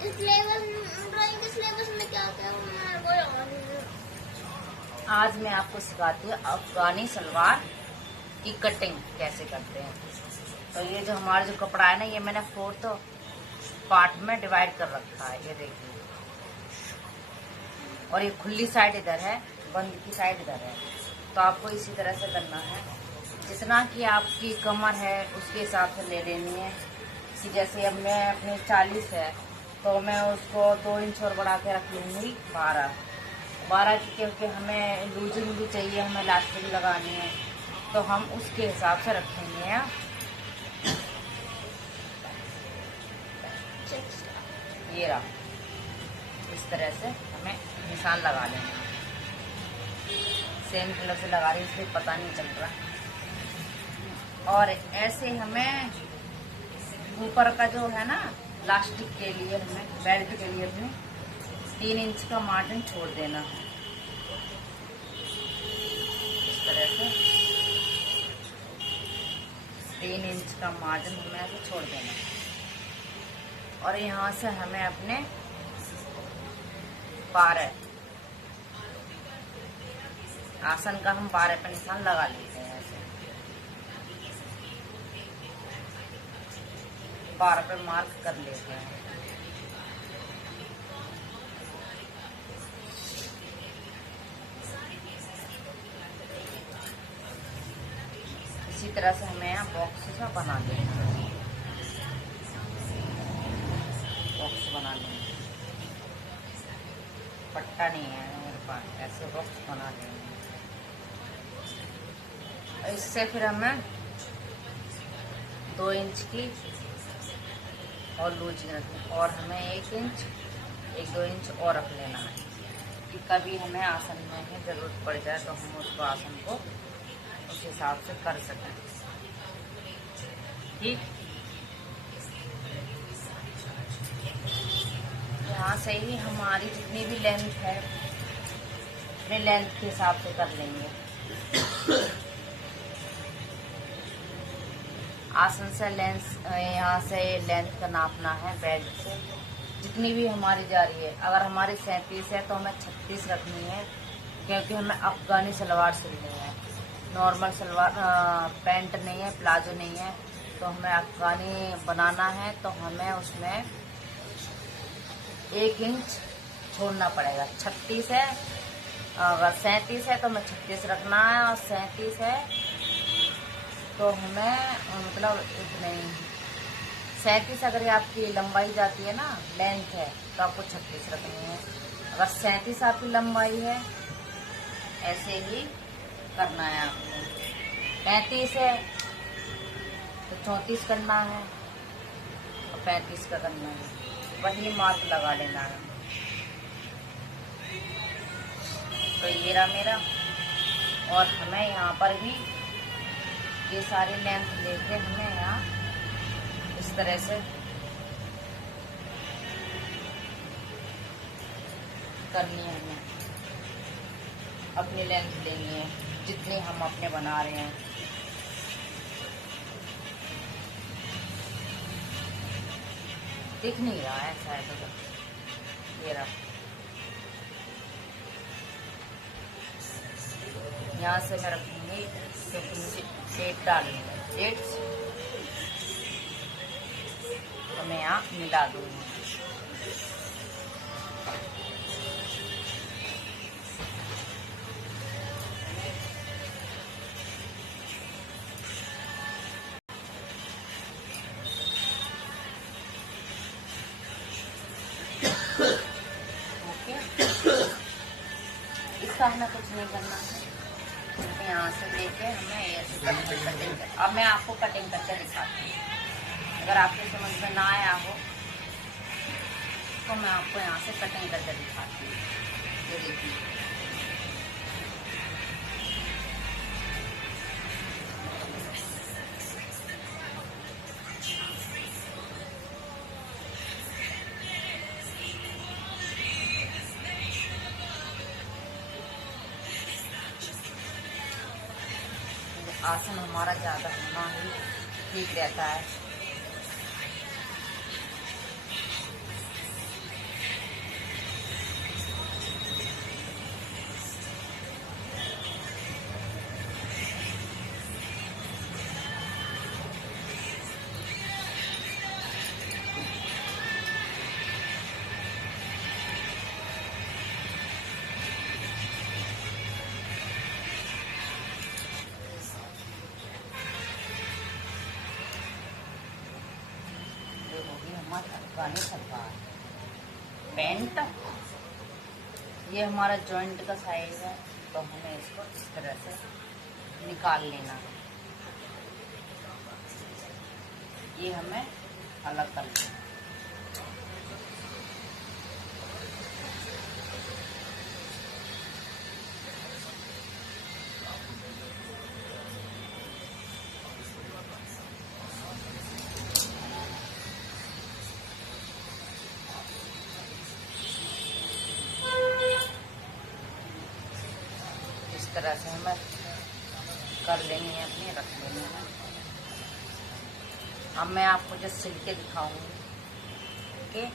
Drawing के syllabus में क्या क्या आज मैं आपको सिखाती हूँ अफगानी सलवार की कटिंग कैसे करते हैं। तो ये जो हमारा जो कपड़ा है ना, ये मैंने 4 पार्ट में डिवाइड कर रखा है, ये देखिए। और ये खुली साइड इधर है, बंद की साइड इधर है। तो आपको इसी तरह से करना है, जितना कि आपकी कमर है उसके हिसाब से ले लेनी है। कि जैसे अब मैं अपने 40 है तो मैं उसको 2 इंच और बढ़ा के रख लूँगी 12 की, क्योंकि हमें लूजिंग भी चाहिए, हमें इलास्टिक लगानी है, तो हम उसके हिसाब से रखेंगे। ये रहा, इस तरह से हमें निशान लगा लेना। सेम कलर से लगा रही, इसलिए पता नहीं चल रहा। और ऐसे हमें ऊपर का जो है ना इलास्टिक के लिए, हमें बेल्ट के लिए हमें 3 इंच का मार्जिन छोड़ देना है। इस तरह से 3 इंच का मार्जिन हमें ऐसे छोड़ देना है। और यहाँ से हमें अपने 12 आसन का हम 12 पे निशान लगा लेते हैं। ऐसे 12 पे मार्क कर लेते हैं। इसी तरह से हमें यहाँ बॉक्स सा बना लेना है। बॉक्स बना लेंगे, पट्टा नहीं है मेरे पास, ऐसे बॉक्स बना लेंगे। इससे फिर हमें 2 इंच की और लूजिंग रखनी, और हमें 1 इंच 1-2 इंच और रख लेना है कि कभी हमें आसन में ज़रूरत पड़ जाए तो हम उसको आसन को उस हिसाब से कर सकें। ठीक, यहाँ से ही हमारी जितनी भी लेंथ है अपने लेंथ के हिसाब से कर लेंगे। आसन से यहाँ से लेंथ का नापना है, बेल्ट से जितनी भी हमारी जा रही है। अगर हमारी 37 है तो हमें 36 रखनी है, क्योंकि हमें अफगानी सलवार सिलनी है। नॉर्मल सलवार पैंट नहीं है, प्लाजो नहीं है, तो हमें अफगानी बनाना है। तो हमें उसमें 1 इंच छोड़ना पड़ेगा। 36 है, अगर 37 है तो हमें 36 रखना है, और 37 है तो हमें मतलब इतने 37 अगर आपकी लंबाई जाती है ना, लेंथ है, तो आपको 36 रखनी है। अगर 37 आपकी लंबाई है, ऐसे ही करना है आपको। 35 है तो 34 करना है, और 35 का करना है, वही मार्क लगा लेना है। तो ये रहा मेरा। और हमें यहाँ पर भी ये सारी लेंथ लेके हमें यहाँ इस तरह से करनी है। हमें अपनी लेंथ लेनी है जितनी हम अपने बना रहे हैं। दिख नहीं रहा है शायद, ये रहा। यहाँ से मैं रखूंगी क्योंकि मुझे डेट डालनी है। डेट्स तो मैं यहाँ मिला दूंगी। ओके, इसका हमें कुछ नहीं करना है। यहाँ से लेके हमें ऐसे कटिंग। अब मैं आपको कटिंग करके दिखाती हूँ। अगर आपके समझ में ना आया हो तो मैं आपको यहाँ से कटिंग करके दिखाती हूँ। ये देखिए, आसन हमारा ज़्यादा होना ही ठीक रहता है। मस्त अफगानी सलवार पैंट। ये हमारा जॉइंट का साइज है, तो हमें इसको इस तरह से निकाल लेना है। ये हमें अलग कर लेना। इस तरह से हमें कर लेनी है, अपनी रख लेनी है। अब मैं आपको जो सिल के दिखाऊंगी, ओके।